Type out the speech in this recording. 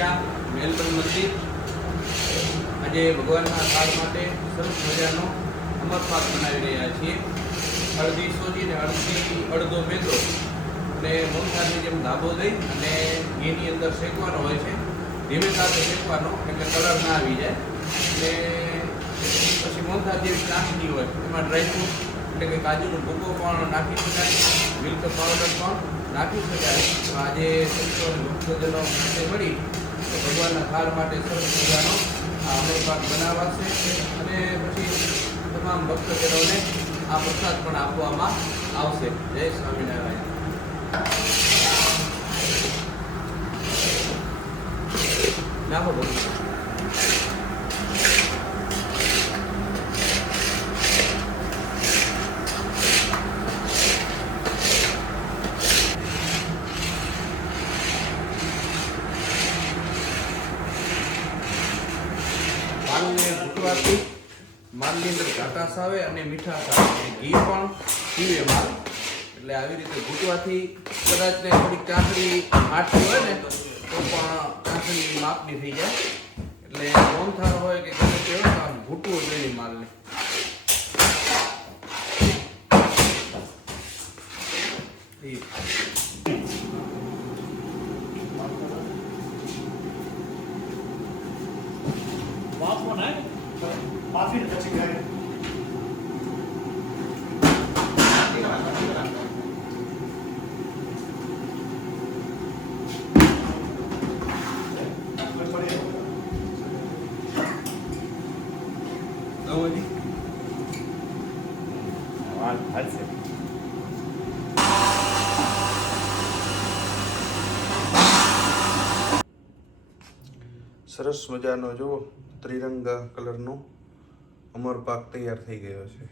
કુંડિયા Melbourne મંદિર આજે ભગવાનના થાળ માટે સરસ મજાનો અમરપાક બનાવી રહ્યા છીએ. હળદી સોજીને અડધો મેંદો અને મોહનથાળની જેમ ધાબો દઈ અને ઘીની અંદર શેકવાનો હોય છે. ધીમે તાપે શેકવાનો એટલે કલર ના આવી જાય. અને પછી મોહનથાળ જેવી ચાસણી હોય એમાં ડ્રાયફ્રૂટ એટલે કે કાજુનો ભૂકો પણ નાખી શકાય, મિલ્ક પાવડર પણ નાખી શકાય. આજે સંતો અને ભક્તજનો સાથે મળી તો ભગવાનના થાળ માટે સરસ મજાનો આ અમરપાક બનાવાશે અને પછી તમામ ભક્તજનોને આ પ્રસાદ પણ આપવામાં આવશે. જય સ્વામિનારાયણ. નાખો બધું. માલને ઘૂંટવાથી માલની અંદર ઘાટાશ આવે અને મીઠાશ આવે. ઘી પણ પીવે માલ. એટલે આવી રીતે ઘૂંટવાથી કદાચ ને થોડીક ચાસણી આટલી હોય ને તો પણ ચાસણી માપની થઈ જાય. એટલે મોહનથાળ હોય કે ગમે તે હોય તો આમ ઘૂંટવું જોઈએ માલને. માફી પછી ગાય સરસ મજાનો જો ત્રિરંગા કલરનો અમરપાક તૈયાર થઈ ગયો છે.